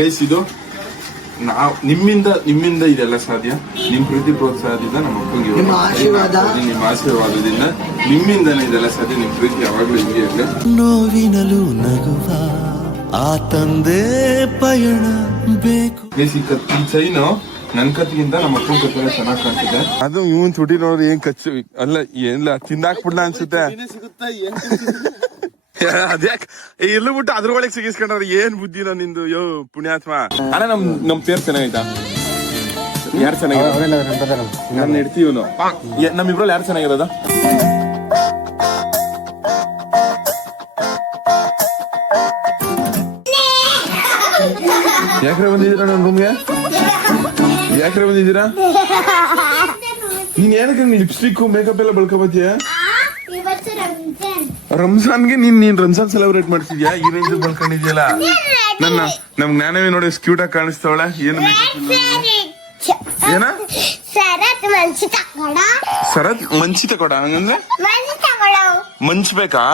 Guys ಇದು ನಾವು ನಿಮ್ಮಿಂದ ಇದೆಲ್ಲ ಸಾಧ್ಯ. ನಿಮ್ ಪ್ರೀತಿ ಪ್ರೋತ್ಸಾಹದಿಂದ ನಮ್ಮ ಮಕ್ಕಳಿಗೆ ನಿಮ್ಮ ಆಶೀರ್ವಾದದಿಂದ ನಿಮ್ಮಿಂದನೇ ಇದೆಲ್ಲ ಸಾಧ್ಯ. ನಿಮ್ ಪ್ರೀತಿ ಯಾವಾಗ್ಲೂ ಹಿಂಗೆ ಇರಲಿ. ನೋವಿನಲು ನಗುವ ಆ ತಂದೆ ಪಯಣ ಬೇಕು. ಗೈಸ್ ಈ ಚೈನು ನನ್ ಕತ್ತಿಗಿಂತ ನಮ್ಮ ಮಕ್ಕಳ ಕತ್ತೆಲ್ಲ ಚೆನ್ನಾಗಿ ಕಾಣ್ತಿದೆ. ಅದು ಇವನ್ ತುಟಿ ನೋಡ್ರಿ ಏನ್ ಕಚ್ಚು ಅಲ್ಲ ಏನಿಲ್ಲ ತಿಂದಾಕ್ಬಿಡ್ಲ ಅನ್ಸುತ್ತೆ. ಅದ್ಯಾಕ್ ಇರ್ಲು ಬಿಟ್ಟು ಅದ್ರೊಳಗೆ ಸಿಗಿಸ್ಕೊಂಡ್ರೆ ಏನ್ ಬುದ್ಧಿನ ನಿಂದು. ಯೋ ಪುಣ್ಯಾತ್ಮ. ಅಣ್ಣ ನಮ್ ಪೇರ್ ಚೆನ್ನಾಗೈತಾ? ಯಾರು ಚೆನ್ನಾಗಿರೋದು? ನಾನು ಇಡ್ತೀವನು ನಮ್ಮಿಬ್ರಲ್ಲಿ ಯಾರು ಚೆನ್ನಾಗಿರೋದ? ಯಾಕ್ರೆ ಬಂದಿದ್ದೀರಾ ನನ್ನ ರೂಮ್ಗೆ? ಯಾಕ್ರೆ ಬಂದಿದ್ದೀರಾ? ನೀನ್ ಏನಕ್ಕೆ ಲಿಪ್ಸ್ಟಿಕ್ ಮೇಕಪ್ ಎಲ್ಲ ಬಳ್ಕೊಬತ್ತೀಯ? ರಂಜಾನ್ಗೆ ನೀನ್ ರಂಜಾನ್ ಸೆಲೆಬ್ರೇಟ್ ಮಾಡ್ತಿದ್ಯಾ? ಈ ರೇಂಜ್ ಬಳ್ಕೊಂಡಿದ್ಯಲ್ಲ. ನಮ್ ಜ್ಞಾನವೇ ನೋಡಿ ಕ್ಯೂಟ್ ಆಗಿ ಕಾಣಿಸ್ತಾವಳೆ. ಏನು ಏನ ಸರತ್ ಮಂಚಿ ತಕೊಡ ಹಂಗಂದ್ರೆ ಮಂಚ್ ಬೇಕಾ?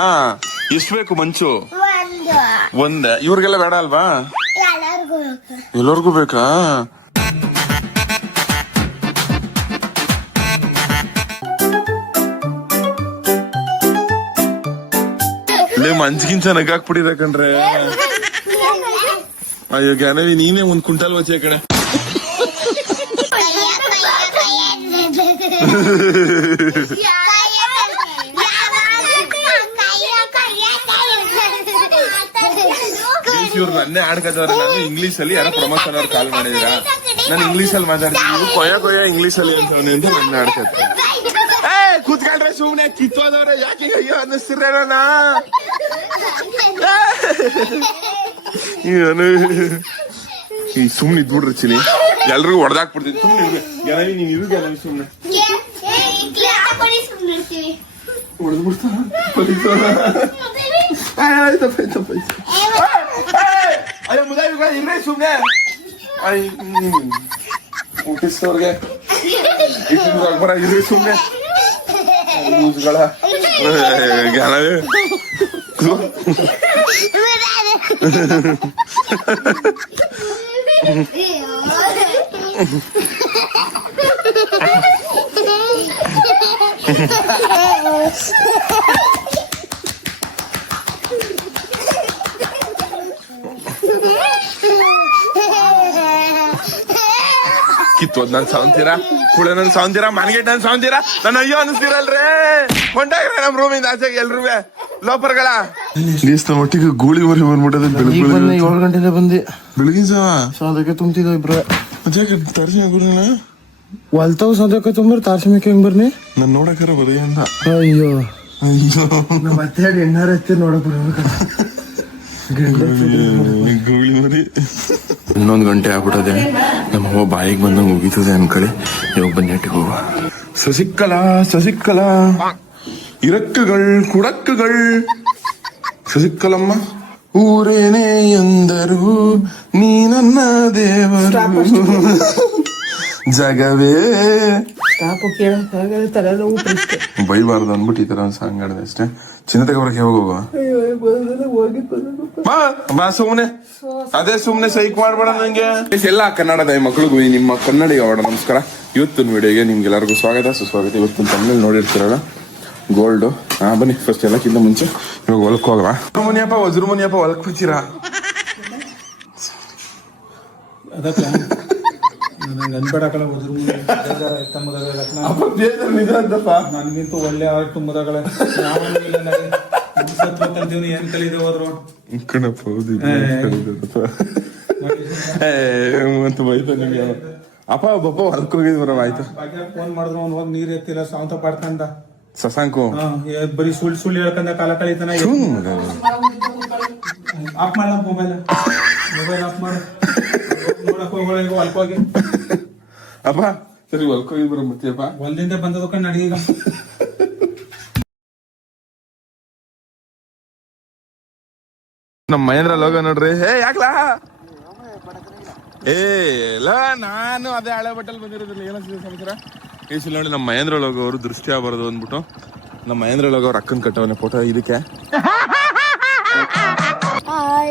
ಎಷ್ಟ್ ಬೇಕು ಮಂಚು? ಒಂದೇ? ಇವ್ರಿಗೆಲ್ಲ ಬೇಡ ಅಲ್ವಾ? ಎಲ್ಲರಿಗೂ ಬೇಕಾ? ಮಂಚ್ಗಿಂಚ ನಗಾಕ್ಬಿಟ್ಟಿರ ಕಣ್ರೆ. ಅಯ್ಯೋ ಜ್ಞಾನವಿ ನೀನೇ ಒಂದ್ ಕುಂಟಲ್ ವಚ್ಚೆ ಕಡೆ. ಇವ್ರು ನನ್ನೇ ಆಡ್ಕದವ್ರೆ. ನಾನು ಇಂಗ್ಲಿಷ್ ಅಲ್ಲಿ ಯಾರೋ ಪ್ರಮೋಷನ್ ಅವ್ರು ಕಾಲ್ ಮಾಡಿದೀರಾ? ನಾನು ಇಂಗ್ಲಿಷ್ ಅಲ್ಲಿ ಮಾತಾಡ್ತೀನಿ. ಕೊಯ್ಯ ಇಂಗ್ಲಿಷ್ ಅಲ್ಲಿ ಅಂತ ನನ್ನ ಆಡ್ಕತ್ತೆ. ಕೂತ್ಕೊಂಡ್ರೆ ಸುಮ್ನೆ ಕಿತ್ತೋದವ್ರೆ. ಯಾಕೆ ಅಯ್ಯೋ ಅನ್ನಿಸ್ತಿರೇನ? ಈ ಸುಮ್ನೆ ಇದ್ಬಿಡ್ರಿ ಚಿನಿ, ಎಲ್ರಿಗೂ ಹೊಡೆದಾಕ್ಬಿಡ್ತೀನಿ. ಸುಮ್ನೆ ಗೆನವಿ ನೀನ್ ಇರು. ಗೆನವಿ ಸುಮ್ನೆ ಹೊಡೆದ್ಬಿಡ್ತಾರ. ಅಯ್ಯೋ ಮುದಾಯಿಗಳು ಇರ್ರಿ ಸುಮ್ನೆ. ಹುಟ್ಟಿಸೋರ್ಗೆ ಬರ ಇರ್ರಿ ಸುಮ್ನೆ. ಗಳ ಗೆನವಿ ಕಿತ್ತೋದ್ ನನ್ ಸಾವಂತೀರಾ? ಕೂಡ ನನ್ ಸಾವಂತೀರಾ? ಮನೆಗೆ ನನ್ ಸಾವಂತೀರಾ? ನನ್ನ ಅಯ್ಯೋ ಅನಿಸ್ತೀರಲ್ರೇ. ಹೊಂಟಾಗ್ರೆ ನಮ್ ರೂಮಿಂದ ಆಚೆಗೆ ಎಲ್ರೂ ಲೋಪರ್ಗಳ ಒಟ್ಟಿಗೆ ಗೂಳಿ ಮರಿ ಬಂದ್ಬಿಟ್ಟದೆ. 7 ಗಂಟೆಯಿಂದ ಬಂದಿ. ಬೆಳಗಿನ ಸೌದಕ್ಕೆ ತುಂಬ್ತಿದ್ವ ಇಬ್ರು. ತರ್ಸಿ ಗುರಿನ ಹೊಲ್ತಾವ್ ಸೌದಕ್ಕೆ ತುಂಬ್ರ ತಾರ್ಸಿಮಕ್ಕೆ ಹೆಂಗ್ ಬರ್ನಿ? ನನ್ ನೋಡಕ್ಕಾರ ಬರೀ ಅಂತ. ಅಯ್ಯೋ ಮತ್ತೆ ಎಣ್ಣಾರ ಹಚ್ಚಿ ನೋಡಕ್ ಗೂಳಿ ಮರಿ. 11 ಗಂಟೆ ಆಗ್ಬಿಟ್ಟದೆ. ನಮ್ಮ ಬಾಯಿಗೆ ಬಂದಂಗ ಮುಗೀತದೆ ಅನ್ಕಳಿ. ಇವಾಗ ಬನ್ನೆಟ್ಟಿಗೆ ಹೋಗುವ. ಸಸಿಕ್ಕಲ ಇರಕ್ಕುಗಳ್ ಕುಡಕ್ಕುಗಳ್ ಸಸಿಕ್ಕಲಮ್ಮ ಊರೇನೇ ಎಂದರು ನೀ ನನ್ನ ದೇವರು ಜಗವೇ. ಬೈಬಾರ್ದು ಅಂದ್ಬಿಟ್ಟು ಈ ತರ ಒಂದು ಸಾಂಗ್ ಆಡಿದೆ ಅಷ್ಟೇ. ಚಿನ್ನ ತಗೋಬರಕ್ಕೆ ಹೋಗುವ ಬಾ ಸುಮ್ನೆ. ಅದೇ ಸುಮ್ನೆ ಸೈಕ್ ಮಾಡ್ಬೇಡ ನಂಗೆ. ಎಲ್ಲ ಕನ್ನಡದ ಮಕ್ಕಳಿಗೂ ನಿಮ್ಮ ಕನ್ನಡಿಗ ಅವಡ ನಮಸ್ಕಾರ. ಇವತ್ತಿನ ವಿಡಿಯೋಗೆ ನಿಮ್ಗೆಲ್ಲರಿಗೂ ಸ್ವಾಗತ ಸುಸ್ವಾಗತ. ಇವತ್ತಿನ ತಮಿಳ್ ನೋಡಿರ್ತೀರಲ್ಲ ಗೋಲ್ಡ್. ಬನ್ನಿ ಫಸ್ಟ್ ಎಲ್ಲಕ್ಕಿಂತ ಮುಂಚೆ ಇವಾಗ ಹೊಲಕ್ ಹೋಗವಾ? ವಜ್ರಮುನಿಯಪ್ಪ ಹೊಲಕ್ ಹೋಗ್ತೀರಾ? ನನ್ಗಿಂತೂ ಒಳ್ಳೆ ಆಯ್ತು ಮದಗಳೇ. ಏನ್ ಕಲಿದೆ ಹೋದ್ರು ಅಪ್ಪ ಬಪ್ಪ ಹೊಲಕ್ ಹೋಗಿದ್ ಬರ ಆಯ್ತು. ಫೋನ್ ಮಾಡಿದ್ರು ಅವ್ನು ಹೋಗಿ ನೀರ್ ಎತ್ತಿಲ್ಲ ಸಾವಂತ ಪಾಡ್ಕಂದ ಸಸಾಂಕು ಬರೀ ಸುಳ್ಳು ಹೇಳ್ಕಂದ ಕಾಲ ಕಳೀತಾನ. ಆಫ್ ಮಾಡ ಮೊಬೈಲ್ ಆಫ್ ಮಾಡ ನೋಡಕ್ ಹೋಗೋಣ ಹೊಲ್ಕ್ ಹೋಗಿ. ಅಪ್ಪ ಸರಿ ಹೊಲ್ಕ್ ಹೋಗಿದ್ ಬರ ಮತ್ತೆಪ್ಪ ಹೊಲ್ದಿಂದ ಬಂದದ ಕಣ್ ಅಡಿಗೆ. ನಮ್ ಮಹೇಂದ್ರ ಲೋಗ ನೋಡ್ರಿ. ಯಾಕ್ಲಾ ಇಲ್ಲ ನಾನು ಅದೇ ಹಳೆ ಬಟ್ಟಲ್ ಬಂದಿರೋದಿಲ್ಲ. ಏನೋ ಸಮಾಚಾರ ಈ ಸಲ ನೋಡಿ ನಮ್ಮ ಮಹೇಂದ್ರ ಲೋಗ ಅವರು ದೃಷ್ಟಿ ಆಗಬಾರ್ದು ಅಂದ್ಬಿಟ್ಟು ನಮ್ಮ ಮಹೇಂದ್ರ ಲೋಗ ಅವ್ರ ಅಕ್ಕನ್ ಕಟ್ಟವನೆ ಫೋಟೋ ಇದಕ್ಕೆ.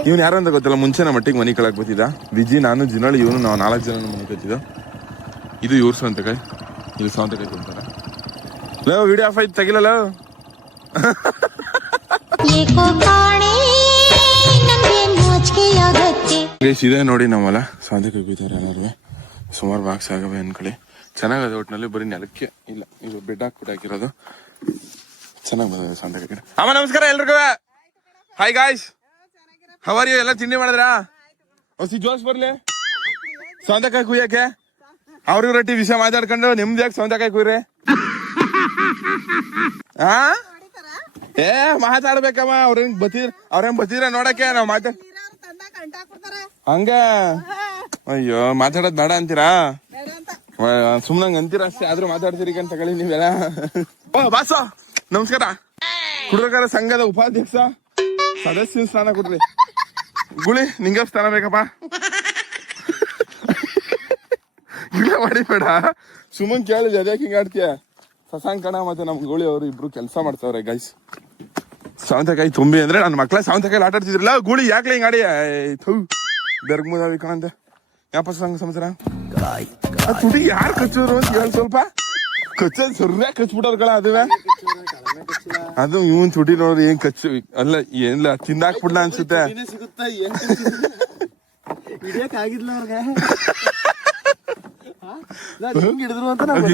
ಇವ್ನು ಯಾರು ಅಂತ ಗೊತ್ತಿಲ್ಲ. ಮುಂಚೆ ನಮ್ಮ ಮಟ್ಟಿಗೆ ಮನೆ ಕಳಕ್ ಬರ್ತಿದ್ದ. ವಿಜಿ, ನಾನು, ಜಿನೋಳಿ, ಇವನು, ನಾವು 4 ಜನ ಮನೆ ಕತ್ತಿದ್ದು. ಇದು ಇವ್ರ ಸೌಂತೆಕಾಯಿ. ಇದು ಸೌಂತೆಕಾಯಿ ಕೊಡ್ತಾರೆ. ಲೋ ವಿಡಿಯೋ ಆಫ್ ಆಯ್ತು, ತೆಗಿಲಲ್ಲ. ಇದೇ ನೋಡಿ ನಮ್ಮಲ್ಲ ಸೌಂತೆಕಾಯಿ ಕುಯ್ತಾರೆ ಎಲ್ಲರೂ. ಸುಮಾರು ಬಾಕ್ಸ್ ಆಗವೆ ಅನ್ಕೊಳ್ಳಿ. ಚೆನ್ನಾಗದೆ ಒಟ್ಟಿನಲ್ಲಿ. ಬರೀ ನೆಲಕ್ಕೆ ಇಲ್ಲ, ಇದು ಬೆಡ್ ಹಾಕ್ಬಿಟ್ಟು ಹಾಕಿರೋದು. ಚೆನ್ನಾಗಿ ಬಂದಿದೆ ಸೌಂತೆಕಾಯಿ ಗಿಡ. ಅಮ್ಮ ನಮಸ್ಕಾರ ಎಲ್ರಿಗೂ. Hi guys, how are you? ಎಲ್ಲ ತಿಂಡಿ ಮಾಡಿದ್ರಾ? ಹೊಸಿ ಜೋಶ್ ಬರ್ಲಿ ಸೌಂತೆಕಾಯಿ ಕುಯ್ಯಕ್ಕೆ. ಅವ್ರಿಗೂ ರೊಟ್ಟಿ ವಿಷಯ ಮಾತಾಡ್ಕೊಂಡು ನಿಮ್ದು ಯಾಕೆ ಸೌಂತೆಕಾಯಿ ಕುಯ್ರಿ? ಹಾ ಏ ಮಾತಾಡ್ಬೇಕಮ್ಮ. ಅವ್ರೇನ್ ಬತ್ತಿದ್ರ ನೋಡಕ್ಕೆ ನಾವ್ ಮಾತಾಡ್ ಹಂಗ. ಅಯ್ಯೋ ಮಾತಾಡೋದ್ ಬೇಡ ಅಂತೀರಾ? ಸುಮ್ನಂಗ್ ಅಂತೀರ ಅಷ್ಟೇ, ಆದ್ರೂ ಮಾತಾಡ್ತೀರಿ ಅಂತ ತಗೊಳ್ಳಿ ನೀವೆಲ್ಲ. ಬಾಸ ನಮಸ್ಕಾರ. ಕುಡುಗರ ಸಂಘದ ಉಪಾಧ್ಯಕ್ಷ ಸದಸ್ಯ ಸ್ಥಾನ ಕೊಡ್ರಿ. ಗುಳಿ ನಿಂಗ ಸ್ಥಾನ ಬೇಕಪ್ಪ. ಇಲ್ಲ ಮಾಡಿಬೇಡ, ಸುಮ್ಮನ್ ಕೇಳಿದೆ ಅದ್ಯಾಕೆ ಹಿಂಗ ಆಡ್ತೀಯ? ಶಶಾಂಕಣ ಮತ್ತೆ ನಮ್ ಗೋಳಿ ಅವರು ಇಬ್ರು ಕೆಲಸ ಮಾಡ್ತಾವ್ರೆ ಗೈಸ್. ಸೌಂತೆಕಾಯಿ ತುಂಬಿ ಅಂದ್ರೆ ನನ್ನ ಮಕ್ಳ ಸೌಂತೆಕಾಯಿ ಆಟ ಆಡ್ತಿದ್ರಲ್ಲ. ಗೂಳಿ ಯಾಕ್ಲೆ ಹಿಂಗ ಆಡಿ ಬೆರ್ಗ್ಮುದಾವಿ ಕಾಣಂತೆ. ಯಾಪ ಸಂಸಾರ ತುಟಿ ಯಾರು ಕಚ್ಚೋರು ಅಂತ ಹೇಳಿ ಸ್ವಲ್ಪ ಕಚ್ಚೋದ್ ಸರ್ಯಾಗಿ ಕಚ್ಬಿಟ್ಟವ್ರ ಕಳ. ಅದುವೆ ಅದು ಇವನ್ ತುಟಿ ನೋಡ್ರಿ ಏನ್ ಕಚ್ಚು ಅಲ್ಲ, ಏನಿಲ್ಲ ತಿಂದಾಕ್ಬಿಡ್ಲ ಅನ್ಸುತ್ತೆ.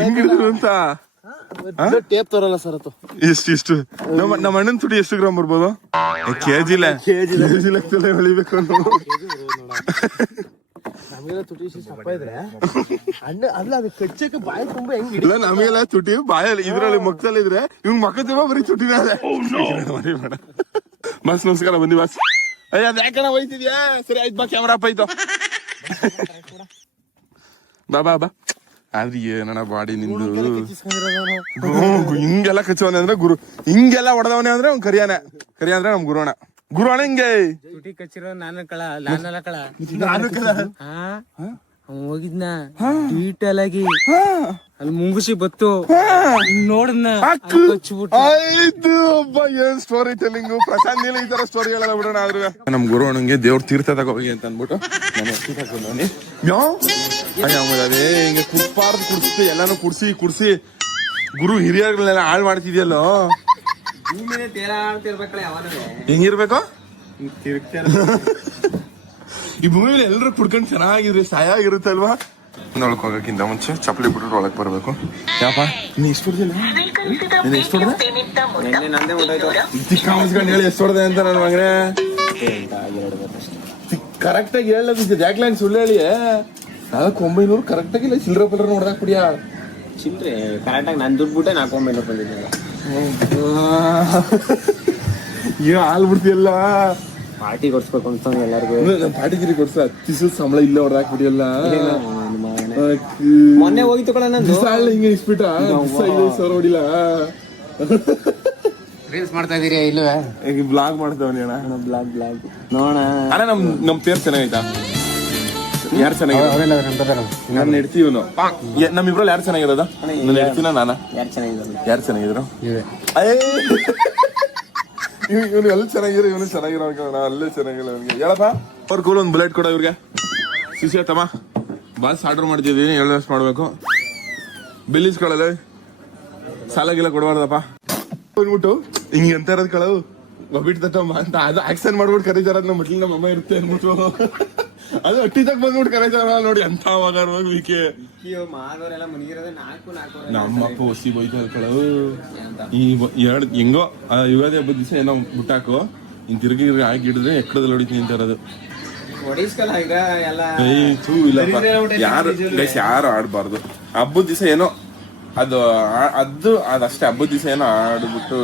ಹಿಂಗಿಡಿದ್ರು ಅಂತ ಟೇಪ್ ತೋರಲ್ಲ ಸರ್. ಇಷ್ಟು ನಮ್ಮ ಅಣ್ಣನ್ ತುಟಿ ಎಷ್ಟು ಗ್ರಾಮ್ ಬರ್ಬೋದು? ಕೆಜಿ ಲೆಕ್ಕದಲ್ಲೇ ಹೊಳಿಬೇಕು. ಇಲ್ಲ ನಮಗೆಲ್ಲ ತುಟಿ ಬಾಯಲ್ಲಿ ಇದ್ರಲ್ಲಿ ಮಕ್ಕದಲ್ಲಿ ಇದ್ರೆ ಇವ್ ಮಕ್ಕ ತುಂಬ ಬರೀ ತುಟಿನೇ ಅದೇ. ಬಸ್ ನಮಸ್ಕಾರ, ಬನ್ನಿ ಬಸ್. ಅಯ್ಯ ಅದ್ ಯಾಕಣ ಹೋಯ್ತಿದ್ಯಾ? ಸರಿ ಆಯ್ತು ಬಾ, ಕ್ಯಾಮ್ರಾ ಅಪ್ಪ ಆಯ್ತು. ಬಾ ಬಾ. ಆದ್ರೆ ಏನಣ್ಣ ಬಾಡಿ ನಿಂದು ಹಿಂಗೆಲ್ಲ ಕಚ್ಚವನೆ ಅಂದ್ರೆ ಗುರು, ಹಿಂಗೆಲ್ಲ ಹೊಡೆದವನೇ ಅಂದ್ರೆ ಅವ್ನು ಕರಿಯಾನೆ ಅಂದ್ರೆ ನಮ್ ಗುರುವಣ. ಗುರುವಣ ಹಿಂಗೆ ತುಟಿ ಕಚ್ಚಿರೋ ನಾನು ಕಳ ಹೋಗಿದ್ನ ಡೀಟೇಲ್ ಆಗಿ ಅಲ್ಲಿ ಮುಂಗುಸಿ ಬತ್ತು ನೋಡನ್ನ ಆಯ್ತು. ಒಬ್ಬ ಏನ್ ಸ್ಟೋರಿ ಟೆಲ್ಲಿಂಗು. ಪ್ರಶಾಂತ್ ನೀಲ ಈ ತರ ಸ್ಟೋರಿ ಹೇಳಲ್ಲ ಬಿಡೋಣ. ಆದ್ರೆ ನಮ್ ಗುರುವಣ್ಣಂಗೆ ದೇವ್ರ ತೀರ್ಥ ತಗೋಗಿ ಅಂತ ಅನ್ಬಿಟ್ಟು ನಾನು ಅದೇ ಹಿಂಗೆ ಕುಡ್ಬಾರ್ದು ಕುಡ್ಸಿ ಎಲ್ಲಾನು ಕುಡ್ಸಿ ಗುರು ಹಿರಿಯರ್ಗಳನ್ನೆಲ್ಲ ಹಾಳು ಮಾಡ್ತಿದ್ಯಲ್ಲೋ. ಹೆಂಗಿರ್ಬೇಕು ಈ ಭೂಮಿ ಮೇಲೆ ಎಲ್ಲರೂ ಕುಡ್ಕೊಂಡು ಚೆನ್ನಾಗಿದ್ರೆ ಸಾಯಾಗಿರುತ್ತಲ್ವಾ. ನೋಡ್ಕೋಗಕ್ಕಿಂತ ಮುಂಚೆ ಚಪ್ಪಲಿ ಬಿಟ್ಬಿಟ್ಟು ಒಳಗ್ ಬರ್ಬೇಕು. ಯಾಪ ನೀ ಎಷ್ಟು ಹೊಡೆದಿಲ್ಲ? ಎಷ್ಟು ಹೊಡೆದ? ಚಿಕ್ಕ ಮುಚ್ಕೊಂಡು ಹೇಳಿ ಎಷ್ಟು ಹೊಡೆದೆ ಅಂತ ನನ್ನ ಮಗನೇ. ಕರೆಕ್ಟ್ ಆಗಿ ಹೇಳೋದು ಜಾಕ್ಲೈನ್ ಸುಳ್ಳು ಹೇಳಿ 4,900 ಕರೆಕ್ಟ್ ಆಗಿಲ್ಲ. ಚಿಲ್ಲರೆ ಪಲ್ಲರ ನೋಡ್ದಾಕ್ ಕುಡಿಯ ಚಿಲ್ರೆ ಕರೆಕ್ಟ್ ಆಗಿ ನಾನು ದುಡ್ಡು ಬಿಟ್ಟೆ 4,900 ಬಂದಿದ್ದೆ. ಈಗ ಹಾಲ್ ಬಿಡ್ತಿಯಲ್ಲ. ಪಾರ್ಟಿ ಕೊಡ್ಸ್ಬೇಕು ಅಂತ ಎಲ್ಲರಿಗೂ. ಪಾರ್ಟಿಗಿರಿ ಕೊಡ್ಸ 10 ಸಂಬಳ ಇಲ್ಲ ಹೊಡೆದಾಕ್ ಬಿಡಿಯಲ್ಲ. ಮೊನ್ನೆ ಹೋಗಿ ತಗೊಳ್ಳೋಣ ಹಿಂಗೆ ಇಸ್ಬಿಟ್ಟ 5,000 ಹೊಡಿಲ್ಲ. ರೀಲ್ಸ್ ಮಾಡ್ತಾ ಇದೀರಿ ಇಲ್ವೇ? ಬ್ಲಾಗ್ ಮಾಡ್ತಾವನಿ ಅಣ್ಣ. ಬ್ಲಾಗ್ ನೋಡೋಣ ಅಣ್ಣ. ನಮ್ ಪೇರ್ ಚೆನ್ನಾಗೈತಾ? ಯಾರು ಚೆನ್ನಾಗಿರೋದು? ನಾನು ನೆಡ್ತೀವಿ. ನಮ್ಮಿಬ್ರಲ್ಲಿ ಯಾರು ಚೆನ್ನಾಗಿರೋದ? ನಾನು ನೆಡ್ತೀನ ನಾನ? ಯಾರು ಚೆನ್ನಾಗಿದ್ರು? ಇವನು ಎಲ್ಲಿ ಚೆನ್ನಾಗಿರೋ ಇವನು ಚೆನ್ನಾಗಿರೋ ಅಲ್ಲೇ ಚೆನ್ನಾಗಿಲ್ಲ ಅವನಿಗೆ. ಹೇಳಪ್ಪ ಅವ್ರ ಕೂಲ್ ಒಂದು ಬುಲೆಟ್ ಕೊಡ ಇವ್ರಿಗೆ. ಶಿಷ್ಯತಮ್ಮ ಬಾಸ್ ಆರ್ಡರ್ ಮಾಡ್ತಿದ್ದೀನಿ, 7 ವರ್ಷ ಮಾಡ್ಬೇಕು. ಬಿಲ್ ಇಸ್ಕೊಳ್ಳಲ್ಲ, ಸಾಲ ಗಿಲ್ಲ ಕೊಡಬಾರ್ದಪ್ಪ ಅಂದ್ಬಿಟ್ಟು ಹಿಂಗೆ ಅಂತ ಇರೋದು ಕಳವು ಒಬ್ಬಿಟ್ಟು ತಟ್ಟಮ್ಮ ಅಂತ. ಅದು ಆಕ್ಸನ್ ಮಾಡ್ಬಿಟ್ಟು ಕರೀತಾರ. ನಮ್ಮ ಮಟ್ಲಿ ನಮ್ಮ ಅಮ್ಮ ಇರುತ್ತೆ ಅಂದ್ಬಿಟ್ಟು ಅದು ಅಟ್ಟಿದಾಗ ಬಂದ್ಬಿಟ್ಟು ಕರೀತಾರ ನೋಡಿ. ಅಂತ ವಿಕೆ ನಮ್ಮಪ್ಪ ಹೊಸಿ ಬೈತಾರ ಕಳವು. ಹೆಂಗೋ ಯುಗಾದಿ ಹಬ್ಬದ ದಿವಸ ಏನೋ ಬಿಟ್ಟಾಕು ಇನ್ ತಿರುಗಿ ಹಾಕಿ ಹಿಡಿದ್ರೆ ಎಕ್ಕಡದಲ್ಲಿ ಹೊಡಿತೀನಿ ಅಂತ ಇರೋದು. ಯಾರು ಆಡ್ಬಾರ್ದು ಹಬ್ಬದ ದಿವಸ. ಏನೋ ಅದಷ್ಟೇ ಹಬ್ಬದ ದಿವಸ ಏನೋ ಆಡ್ಬಿಟ್ಟು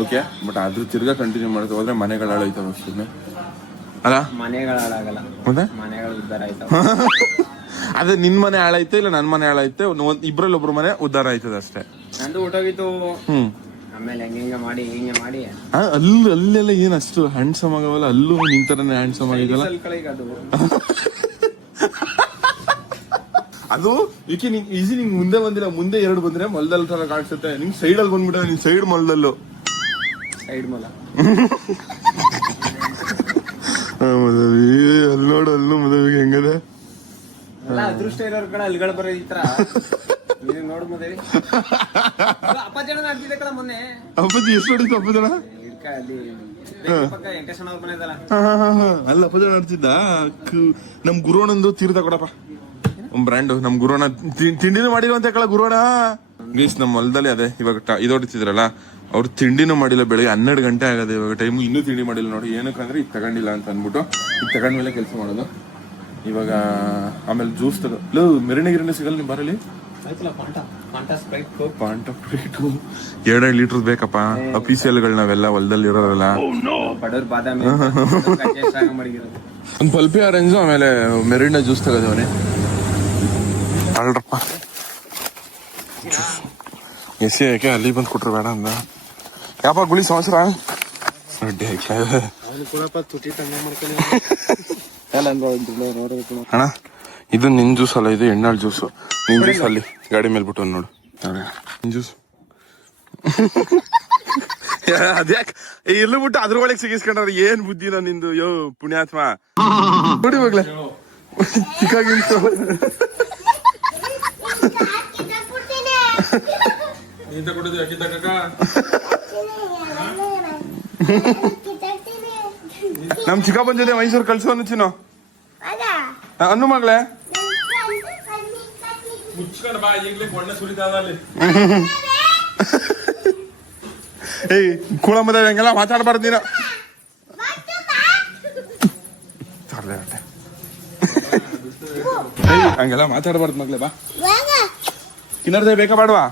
ಓಕೆ. ಬಟ್ ಅದ್ರ ತಿರ್ಗಾ ಕಂಟಿನ್ಯೂ ಮಾಡ್ತಾ ಹೋದ್ರೆ ಮನೆಗಳು ಹಾಳಾಯ್ತಾವ ಅಷ್ಟೇ ಅಲ್ಲ. ಮನೆಗಳಾಗಲ್ಲ ಮತ್ತೆ ಮನೆಗಳು ಉದ್ಧಾರ ಆಯ್ತಾವ. ಅದೇ ನಿನ್ ಮನೆ ಹಾಳಾಯ್ತು ಇಲ್ಲ ನನ್ ಮನೆ ಹಾಳಾಯ್ತು, ಇಬ್ರಲ್ಲಿ ಒಬ್ರು ಮನೆ ಉದ್ಧಾರ ಆಯ್ತದ ಅಷ್ಟೇ. ನಂದು ಊಟೋಗಿತ್ತು. ಆಮೇಲೆ ಹೆಂಗ ಮಾಡಿ ಹಿಂಗೆ ಮಾಡಿ ಅಲ್ಲೆಲ್ಲ ಏನ್ ಅಷ್ಟು ಹ್ಯಾಂಡ್ಸಮ್ ಆಗವಲ್ಲ. ಅಲ್ಲೂ ನಿಂತರನೇ ಹ್ಯಾಂಡ್ಸಮ್ ಆಗಿದಲ್ಲ ಅದು. ಈಕೆ ನಿಂಗೆ ಈಸಿ ನಿಂಗೆ ಮುಂದೆ ಬಂದಿಲ್ಲ, ಮುಂದೆ 2 ಬಂದ್ರೆ ಮಲ್ದಲ್ ತರ ಕಾಣಿಸುತ್ತೆ. ನಿಂಗೆ ಸೈಡ್ ಅಲ್ಲಿ ಬಂದ್ಬಿಟ್ಟ. ನಿನ್ ಸೈಡ್ ಮಲ್ದಲ್ಲು ಸೈಡ್ ಮಲ ಮದವಿ ಅಲ್ಲಿ ನೋಡು, ಅಲ್ಲೂ ಮದವಿಗೆ ಹೆಂಗದೆ. ಎಲ್ಲ ಅದೃಷ್ಟ ಇರೋರ್ ಕಡೆ ಅಲ್ಲಿಗಳು ಬರೋ ಈ ತರ ನೀನು ನೋಡ್ ಮದೇವಿ ಅಪ್ಪಾಜನ ಆಗ್ತಿದೆ ಕಣ ಮೊನ್ನೆ. ಅಪ್ಪಾಜಿ ಎಷ್ಟು ಹೊಡಿತು ಅಪ್ಪಜನ? ಅಲ್ಲಿ ಪಕ್ಕ ವೆಂಕಟೇಶಣ್ಣ ಅವ್ರ ಮನೆ ಇದಲ್ಲ ಅಲ್ಲ ಅಪ್ಪಜನ ಆಡ್ತಿದ್ದ. ನಮ್ ಗುರುವಣ್ಣಂದು ತೀರ್ಥ ಕೊಡಪ್ಪ, ಒಂದ್ ಬ್ರ್ಯಾಂಡ್. ನಮ್ ಗುರುವಣ್ಣ ತಿಂಡಿನೂ ಮಾಡಿರುವಂತ ಕಳ ಗುರುವಣ್ಣ. ಗೀಸ್ ನಮ್ಮ ಹೊಲದಲ್ಲಿ ಅದೇ ಇವಾಗ ಇದು ಹೊಡಿತಿದ್ರಲ್ಲ, ಅವ್ರು ತಿಂಡಿನೂ ಮಾಡಿಲ್ಲ. ಬೆಳಿಗ್ಗೆ 12 ಗಂಟೆ ಆಗದೆ ಇವಾಗ ಟೈಮು, ಇನ್ನೂ ತಿಂಡಿ ಮಾಡಿಲ್ಲ ನೋಡಿ. ಏನಕ್ಕಂದ್ರೆ ಈಗ ತಗೊಂಡಿಲ್ಲ ಅಂತ ಅಂದ್ಬಿಟ್ಟು ಈಗ ತಗೊಂಡ್ಮೇಲೆ ಕೆಲಸ ಮಾಡೋದು ಇವಾಗ. ಆಮೇಲೆ ಜ್ಯೂಸ್ ತಗೋ, ಮೆರಣಿಗಿರಣೆ ಸಿಗಲ್ಲ ನಿಮ್ ಬರಲಿ. ಪಾಂಟ ಫ್ರೈಟು 2 ಲೀಟರ್ ಬೇಕಪ್ಪ. ಅಫೀಸಿಯಲ್ಗಳು ನಾವೆಲ್ಲ ಹೊಲದಲ್ಲಿ ಇರೋರಲ್ಲ. ಬಡವ್ರ ಬಾದಾಮಿ ಮಾಡಿರೋದು. ಒಂದು ಪಲ್ಪಿ ಆರೆಂಜು ಆಮೇಲೆ ಮೆರಿನ ಜ್ಯೂಸ್ ತಗೋದೇವನಿ. ಅಲ್ರಪ್ಪ ಎಸಿ ಯಾಕೆ ಅಲ್ಲಿ ಬಂದು ಕೊಟ್ರು ಬೇಡ ಅಂದ. ಯಾಪ ಗುಳಿ ಸಂವತ್ಸರ ಅಣ್ಣ, ಇದು ನಿನ್ ಜ್ಯೂಸ್ ಅಲ್ಲ, ಇದು ಎಣ್ಣಾಳ್ ಜ್ಯೂಸು. ನಿನ್ ಜ್ಯೂಸ್ ಅಲ್ಲಿ ಗಾಡಿ ಮೇಲೆ ಬಿಟ್ಟು ನೋಡು ನಿನ್ ಜ್ಯೂಸ್. ಅದ್ಯಾಕೆ ಇರ್ಲು ಬಿಟ್ಟು ಅದ್ರೊಳಗೆ ಸಿಗಿಸ್ಕೊಂಡ್ರೆ ಏನ್ ಬುದ್ಧಿನ ನಿಂದು. ಯೋ ಪುಣ್ಯಾತ್ಮ ನೋಡಿ ಹೋಗ್ಲೆ ಚಿಕ್ಕಾಗಿ ನಮ್ ಚಿಕ್ಕಪ್ಪನ ಜೊತೆ ಮೈಸೂರು ಕಳ್ಸೋನು ಚಿನ್ನು ಅನ್ನು ಮಗಳೇ. ಏಯ್ ಕೂಳ ಮದ ಹಂಗೆಲ್ಲ ಮಾತಾಡ್ಬಾರ್ದು ನೀನು. ಹಂಗೆಲ್ಲ ಮಾತಾಡ್ಬಾರ್ದು ಮಗ್ಲೇ. ಬಾ ಕಿನ್ನರ್ದೇ ಬೇಕಾ ಬೇಡವಾ?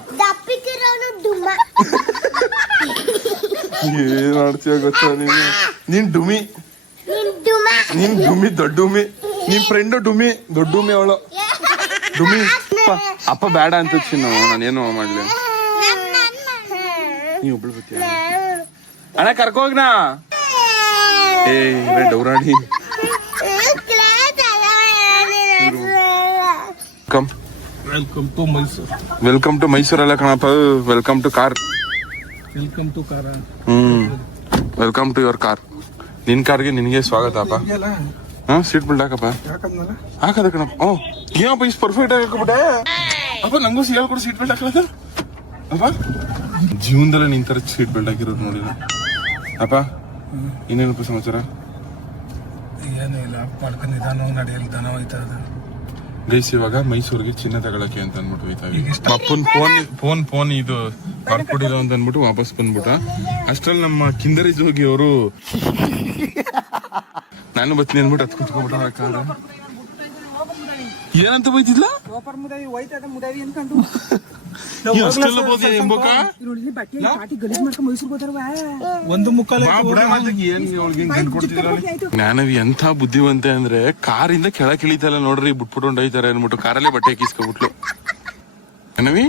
ಏನ್ ಆಡ್ತೀಯ ಗೊತ್ತಾ ನೀನು? ನೀನ್ ಡುಮಿ, ನೀನ್ ಡುಮಿ, ದೊಡ್ಡ ಡುಮಿ. ನಿಮ್ ಫ್ರೆಂಡ್ ಡುಮಿ, ದೊಡ್ಡ ಡುಮಿ ಅವಳು. ಡುಮಿ ಅಪ್ಪ ಬೇಡ ಅಂತ ಚಿನ್ನು, ನಾನೇನು ಮಾಡ್ಲಿ. ನೀ ಒಬ್ಳು ಬತ್ತೀಯ ಅಣ್ಣ, ಕರ್ಕೋಗ್ನಾ. ಏ ಡೌರಾಣಿ come. Welcome to Mysuru. Welcome to Mysore ಅಲ್ಲ ಕಣಪ್ಪ, welcome to car. Welcome to car. Welcome to your car. ನಿನ್ ಕಾರ್ಗೆ ನಿನಗೆ ಸ್ವಾಗತ ಅಪ್ಪ. ಹಾ, ಸೀಟ್ ಬೆಲ್ಟ್ ಹಾಕಪ್ಪ. ಹಾಕದ ಕಣಪ್ಪ. ಓ ಏನಪ್ಪ ಇಷ್ಟು ಪರ್ಫೆಕ್ಟ್ ಆಗಿ ಹಾಕಬಿಟ್ಟೆ ಅಪ್ಪ. ನಂಗೂ ಹೇಳ್ಕೊಡು ಸೀಟ್ ಬೆಲ್ಟ್ ಹಾಕದ ಅಪ್ಪ. ಜೀವನದಲ್ಲೇ ನಿನ್ ತರ ಸೀಟ್ ಬೆಲ್ಟ್ ಹಾಕಿರೋದು ನೋಡಿ ಅಪ್ಪ. ಇನ್ನೇನಪ್ಪ ಸಮಾಚಾರ? ಏನಿಲ್ಲ, ಮಾಡ್ಕೊಂಡು ನಿಧಾನ ನಡೆಯಲ್ಲ, ದನ ಹೋಯ್ತಾ ಇದೆ. ಗೈಸ್ ಇವಾಗ ಮೈಸೂರಿಗೆ ಚಿನ್ನ ತಗೊಳಕ್ಕೆ ಅಂತ ಅಂದ್ಬಿಟ್ಟು ಹೋಯ್ತಾ ಅಪ್ಪನ್ ಫೋನ್ ಇದು ಬರ್ಕೊಡಿಲ್ಲ ಅಂತ ಅಂದ್ಬಿಟ್ಟು ವಾಪಸ್ ಬಂದ್ಬಿಟ್ಟ. ಅಷ್ಟ್ರಲ್ಲಿ ನಮ್ಮ ಕಿಂದರಿ ಜೋಗಿ ಅವರು ನಾನು ಬತ್ತೀನಿ ಅಂದ್ಬಿಟ್ಟು ಹತ್ ಕುತ್ಕೊಂಡ್ಬಿಟ್ಟ. ಏನಂತ ಬೈತಿದ್ಲ? ಜ್ಞಾನವಿ ಎಂಥ ಬುದ್ಧಿವಂತೆ ಅಂದ್ರೆ ಕಾರಿಂದ ಕೆಳಕ್ ಇಳಿತಲ್ಲ ನೋಡ್ರಿ, ಬಿಟ್ಬಿಟ್ಟು ಹೋಯ್ತಾರೆ ಅನ್ಬಿಟ್ಟು ಕಾರಲ್ಲೇ ಬಟ್ಟೆ ಹಾಕಿಸ್ಕೊಬಿಟ್ಲು. ಜ್ಞಾನವಿ,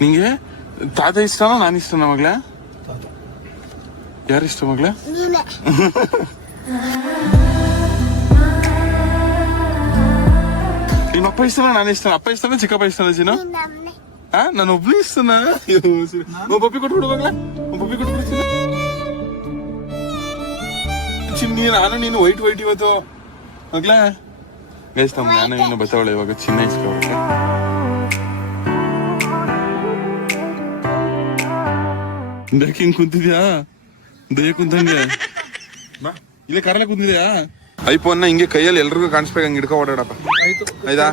ನಿಂಗೆ ತಾತ ಇಷ್ಟನೋ ನಾನು ಇಷ್ಟನ ಮಗ್ಳ? ಯಾರಿಷ್ಟ ಮಗ್ಳ? ನಿಮ್ಮ ಅಪ್ಪ ಇಷ್ಟನ ನಾನು ಇಷ್ಟನ? ಅಪ್ಪ ಇಷ್ಟನ ಚಿಕ್ಕಪ್ಪ ಇಷ್ಟನ ಚಿನ್ನು? ಹಾ, ನಾನು ಒಬ್ಳು ಇಷ್ಟನ? ಬಪ್ಪಿ ಕೊಟ್ಬಿಡು ಮಗ್ಳ, ಬಪ್ಪಿ ಕೊಟ್ಬಿಡು ಚಿನ್ನಿ. ನಾನು ನೀನು ವೈಟ್ ಇವತ್ತು ಮಗ್ಲ. ಗೈಸ್ ನಮ್ಮ ನಾನು ಇನ್ನು ಬತ್ತವಳೆ ಇವಾಗ ಚಿನ್ನ ಇಸ್ಕೊಬೇಕು. ಹಿಂಗ್ ಕುಂತಿದ್ಯಾ? ದಯ ಕುಂತಂಗೆ ಬಾ, ಇಲ್ಲೇ ಕಾರಲ್ಲೇ ಕುಂತಿದ್ಯಾ? ಐಫೋನ್ ಹಿಂಗೆ ಕೈಯಲ್ಲಿ ಎಲ್ರಿಗೂ ಕಾಣಿಸ್ಬೇಕು, ಹಂಗೆ ಹಿಡ್ಕೊ ಓಡಾಡಪ್ಪ ಆಯ್ತಾ?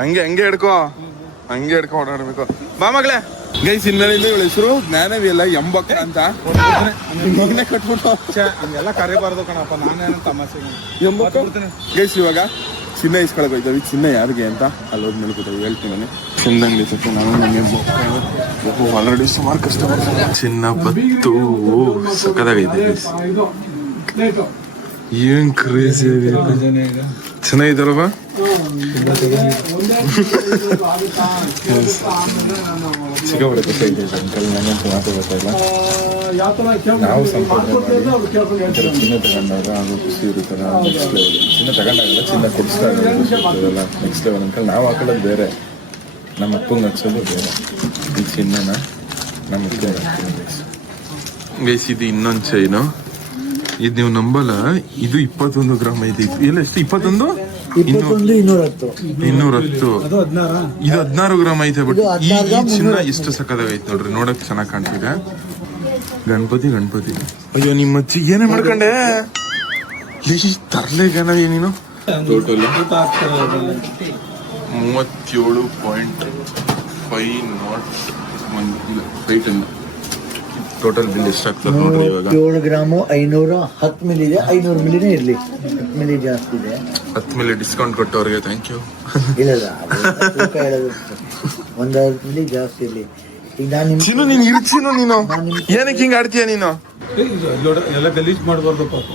ಹಂಗೆ ಹಿಡ್ಕೊ ಓಡಾಡ್ಬೇಕು. ಬಾ ಮಗಳೇ. ಗೈಸ್ ಇನ್ಮೇಲಿಂದ ಇವಳ ಹೆಸರು ಜ್ಞಾನವಿ ಅಲ್ಲ, ಎಂಬಕ್ಕ ಅಂತ ಕಟ್ಬಿಟ್ಟು ಎಲ್ಲ ಕರಿಬಾರ್ದು ಕಣಪ್ಪ, ನಾನೇನು ತಮಾಷೆ. ಗೈಸ್ ಇವಾಗ ಚಿನ್ನ ಇಸ್ಕೊಳಕ್ ಹೋಯ್ತವಿ. ಚಿನ್ನ ಯಾರಿಗೆ ಅಂತ ಅಲ್ಲಿ ಹೋದ್ ಮೇಲೆ ಕೂತ ಹೇಳ್ತೀನಿ ನಾನು. ಚಿನ್ನಂಗಡಿ ಜೊತೆ ನಾನು ನನಗೆ ಆಲ್ರೆಡಿ ಸುಮಾರು ಕಸ್ಟಮರ್. ಚಿನ್ನ ಬತ್ತು ಸಕ್ಕದಾಗೈತೆ. ಏನ್ ಕ್ರೇಜಿ ಚೆನ್ನಾಗಿದ್ದಾರವ. ಸಿಕ್ಕಾಪಟ್ಟೆ ಖುಷಿ ಆಗಿದೆ ಅಂಕಲ್. ನನಗಂತೂ ಮಾತು ಗೊತ್ತಾಯಿಲ್ಲ. ನಾವು ಸಂಪಾದನೆ ಚಿನ್ನ ತಗೊಂಡಾಗ ಆಗೋ ಖುಷಿ ಇರುತ್ತಲ್ಲ, ನೆಕ್ಸ್ಟ್ ಲೆವೆಲ್. ಚಿನ್ನ ತಗೊಂಡಾಗಲ್ಲ, ಚಿನ್ನ ಕೊಡಿಸ್ತಾಗಲ್ಲ ನೆಕ್ಸ್ಟ್ ಲೆವೆಲ್ ಅಂಕಲ್. ನಾವು ಹಾಕೊಳ್ಳೋದು ಬೇರೆ, ನಮ್ಮ ಅಪ್ಪಂಗೆ ಹಚ್ಚೋದು ಬೇರೆ. ಈ ಚಿನ್ನನ ನಮ್ಮ ಅಪ್ಪಂಗೆ ಹಾಕ್ತೀನಿ ಗೈಸ್. ಇದು ಇನ್ನೊಂದು ಚೈನು. ಇದು ನೀವು ನಂಬಲ್ಲ, ಇದು 21 ಗ್ರಾಮ್ ಐತಿ. ಇಲ್ಲ ಎಷ್ಟು? 21 210 210. ಅದು 16. ಇದು 16 ಗ್ರಾಮ್ ಐತೆ. ಬಟ್ ಇದು ಈ 16 ಗ್ರಾಮ್ ಚಿನ್ನ 310. ಎಷ್ಟು ಸಕ್ಕದಾಗೈತೆ ನೋಡ್ರಿ, ನೋಡಕ್ ಚೆನ್ನಾಗ್ ಕಾಣ್ತಿದೆ. ಗಣಪತಿ ಅಯ್ಯೋ ನಿಮ್ಮ ಅಜ್ಜಿ ಏನೇ ಮಾಡ್ಕೊಂಡೆ ತರ್ಲೆ ಗಣ ನೀನು. ಟೋಟಲ್ ಊಟ ಹಾಕ್ತಾರೆ ಅದೆಲ್ಲ. 37.5 ಟೋಟಲ್ ಬಿಲ್ ಎಷ್ಟಾಗ್ತದೆ ನೋಡ್ರಿ ಇವಾಗ. 7 ಗ್ರಾಮು 510 ಮಿಲಿ ಇದೆ. 500 ಮಿಲಿನೇ ಇರ್ಲಿ, 10 ಮಿಲಿ ಜಾಸ್ತಿ ಇದೆ. 10 ಮೇಲೆ ಡಿಸ್ಕೌಂಟ್ ಕೊಟ್ಟವ್ರಿಗೆ ಥ್ಯಾಂಕ್ ಯು. ಇಲ್ಲ ತೂಕ ಹೇಳೋದು ಒಂದು 10 ಮಿಲಿ ಜಾಸ್ತಿ ಇರ್ಲಿ. ಈಗ ನಾನು ಚಿನ್ನು ನೀನು ಇರ್ಚಿನು ನೀನು ಏನಕ್ಕೆ ಹಿಂಗ ಆಡ್ತೀಯ ನೀನು? ಇದು ಎಲ್ಲ ಗಲೀಜ್ ಮಾಡಬಾರ್ದು ಪಾಪ.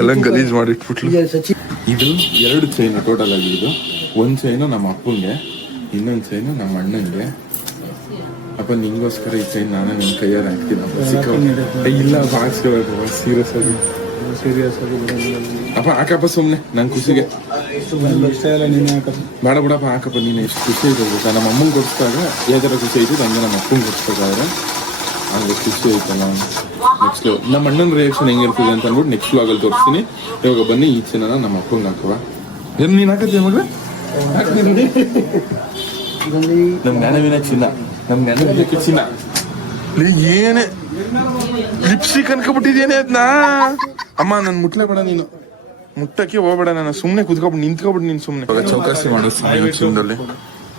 ಎಲ್ಲ ಗಲೀಜ್ ಮಾಡಿಟ್ಬಿಟ್ಲು. ಈಗ ಸಚಿನ್ ಇದು 2 ಚೈನು ಟೋಟಲ್ ಆಗಿ. ಇದು ಒಂದ್ ಚೈನು ನಮ್ಮ ಅಪ್ಪಂಗೆ, ಇನ್ನೊಂದ್ ಚೈನು ನಮ್ಮ ಅಣ್ಣಂಗೆ. ಅಪ್ಪ ನಿಂಗೋಸ್ಕರ ಈ ಚೈನ್ ನಾನು ನಿನ್ ಕೈಯಾರ ಹಾಕ್ತೀನಪ್ಪ. ಇಲ್ಲ ಹಾಕ್ಸ್ಕೋಬೇಕು ಸೀರಿಯಸ್ ಆಗಿ. ಅಪ್ಪ ಹಾಕಪ್ಪ ಸುಮ್ನೆ ನಂಗೆ ಖುಷಿಗೆ. ಇಷ್ಟ ಎಲ್ಲ ನೀನೇ ಹಾಕಪ್ಪ. ಬೇಡ ಬಿಡಪ್ಪ ಹಾಕಪ್ಪ. ನೀನು ಎಷ್ಟು ಖುಷಿ ಐತೆ ಗೊತ್ತಾ? ನಮ್ಮ ಅಮ್ಮಂಗೆ ಕೊಡಿಸ್ದಾಗ ಯಾವ ಥರ ಖುಷಿ ಐತಿ ಹಂಗೆ ನಮ್ಮ ಅಪ್ಪಂಗೆ ಕೊಡಿಸ್ಬೇಕಾದ್ರೆ ಹಂಗೆ ಖುಷಿ ಐತಲ್ಲ. ನೆಕ್ಸ್ಟ್ ನಮ್ಮ ಅಣ್ಣನ ರಿಯಾಕ್ಷನ್ ಹೆಂಗಿರ್ತದೆ ಅಂತ ಅಂದ್ಬಿಟ್ಟು ನೆಕ್ಸ್ಟ್ ವ್ಲಾಗಲ್ಲಿ ತೋರಿಸ್ತೀನಿ. ಇವಾಗ ಬನ್ನಿ ಈ ಚಿನ್ನ ನಮ್ಮ ಅಪ್ಪಂಗೆ ಹಾಕುವ. ಏನು ನೀನು ಹಾಕತ್ತೀಯ ಮಗ? ನಮ್ಮ ನೆನವಿನ ಚಿನ್ನ, ನಮ್ಮ ನೆನವಿನಕ್ಕೆ ಚಿನ್ನ. ಏನೇ ಲಿಪ್ಸ್ಟಿಕ್ ಅನ್ಕೊಬಿಟ್ಟಿದ್ದೇನೆ ಅದನ್ನ. ಅಮ್ಮ ನನ್ ಮುಟ್ಲೇ ಬೇಡ ನೀನು, ಮುಟ್ಟಕ್ಕೆ ಹೋಗ್ಬೇಡ. ನಾನು ಸುಮ್ನೆ ಕುತ್ಕೊಬಿಟ್ಟು ನಿಂತ್ಕೊಬಿಟ್ಟು ನೀನು ಸುಮ್ನೆ ಚೌಕಾಸಿ ಮಾಡಿಸ್ತೀನಿ ಚಿನ್ನದಲ್ಲಿ.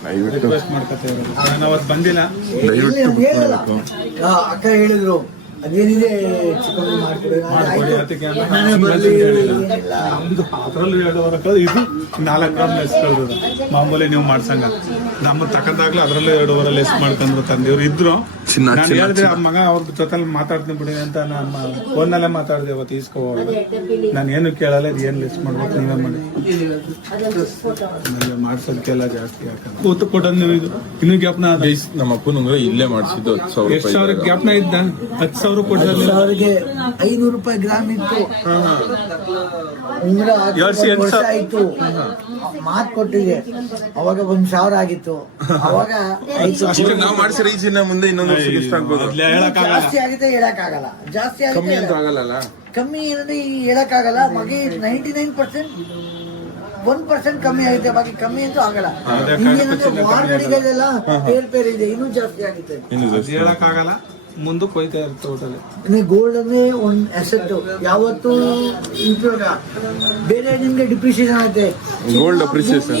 ದಯವಿಟ್ಟು ರಿಕ್ವೆಸ್ಟ್ ಮಾಡ್ಕೊತಾ ಇರೋದು. ನಾನು ಅವತ್ತು ಬಂದಿಲ್ಲ. ದಯವಿಟ್ಟು ಅಕ್ಕ ಹೇಳಿದ್ರು ಅದೇನಿದೆ ಚಿಕನ್ ಮಾಡ್ಕೊಡಿ ಅದಕ್ಕೆ ಅಂತ ನಾನೇ ಬರ್ಲಿ ನಮ್ದು ಅದ್ರಲ್ಲೂ 2.5 ಕಳೆದು ಇದು 4 ಗ್ರಾಮ್ ಲೆಸ್ ಕಳೆದ. ಮಾಮೂಲಿ ನೀವು ಮಾಡ್ಸಂಗ ನಮ್ದು ತಕೊಂಡಾಗ್ಲೂ ಅದ್ರಲ್ಲೂ 2.5 ಲೆಸ್ ಮಾಡ್ಕೊಂಡ್ರು ತಂದೆಯವ್ರು ಇದ್ರು. ಚಿನ್ನ ನಾನು ಹೇಳಿದೆ ಮಗ ಅವ್ರ ಜೊತೆ ಮಾತಾಡ್ತೀನಿ ಬಿಡಿ ಅಂತ ನಾನು ಫೋನಲ್ಲೇ ಮಾತಾಡಿದೆ ಅವತ್ತು. ಈಸ್ಕೋವಾಗ ನಾನು ಏನು ಕೇಳಲ್ಲ, ಇದು ಏನು ಲೆಸ್ ಮಾಡ್ಬೇಕು ನೀವೇ ಮಾಡಿ. ಆಮೇಲೆ ಮಾಡ್ಸೋದಕ್ಕೆಲ್ಲ ಜಾಸ್ತಿ ಯಾಕಂದ್ರೆ ಗೊತ್ತು ಕೊಟ್ಟದ್ ನೀವು. ಇದು ಇನ್ನೂ ಜ್ಞಾಪನ ನಮ್ಮ ಅಪ್ಪನ ಉಂಗುರ ಇಲ್ಲೇ ಮಾಡಿಸಿದ್ದು 10,000 ಎಷ್ಟು ಸಾವಿರ ರೂಪಾಯಿ. ಜ್ಞಾಪನ ಇದ್ದ? 10,000 ಕೊಟ್ಟಿಲ್ಲ. ಅವ್ರಿಗೆ 500 ರೂಪಾಯಿ ಗ್ರಾಮ್ ಇತ್ತು. ಉಂಗುರ ಹಾಕಿ 2 ವರ್ಷ ಆಯ್ತು. ಮಾತ್ ಕೊಟ್ಟಿದೆ ಅವಾಗ 1,000 ಆಗಿತ್ತು. ಅವಾಗ ಈಗ ನಾವು ಮಾಡಿಸಿರೋ ಈ ಚಿನ್ನ ಮುಂದೆ ಇನ್ನೊಂದು ವರ್ಷಕ್ಕೆ ಎಷ್ಟಾಗ್ಬೋದು? ಜಾಸ್ತಿ ಆಗಿದೆ ಹೇಳಕ್ಕಾಗಲ್ಲ. ಜಾಸ್ತಿ ಕಮ್ಮಿ ಆಗಿದೆ ಅಂತೂ ಆಗಲ್ಲ. ಕಮ್ಮಿ ಏನಂದ್ರೆ ಹೇಳಕ್ಕಾಗಲ್ಲ. ಮಗೆ 99% 1% ಕಮ್ಮಿ ಆಗಿದೆ. ಬಾಕಿ ಕಮ್ಮಿ ಅಂತೂ ಆಗಲ್ಲ. ಹಿಂಗೇನಂದ್ರೆ ವಾರ್ಗಡಿಗೆಲ್ಲ ಬೇರೆ ಇದೆ, ಇನ್ನೂ ಜಾಸ್ತಿ ಆಗಿದೆ. ಹೇಳಕ್ಕಾಗಲ್ಲ, ಮುಂದಕ್ಕೆ ಹೋಯ್ತಾ ಇರುತ್ತೆ ಟೋಟಲಿ. ಗೋಲ್ಡ್ ಅಂದ್ರೆ ಒಂದ್ ಅಸೆಟ್. ಯಾವತ್ತು ಇವಾಗ ಬೇರೆ ನಿಮ್ಗೆ ಡಿಪ್ರಿಸಿಯೇಷನ್ ಆಗುತ್ತೆ. Gold appreciation.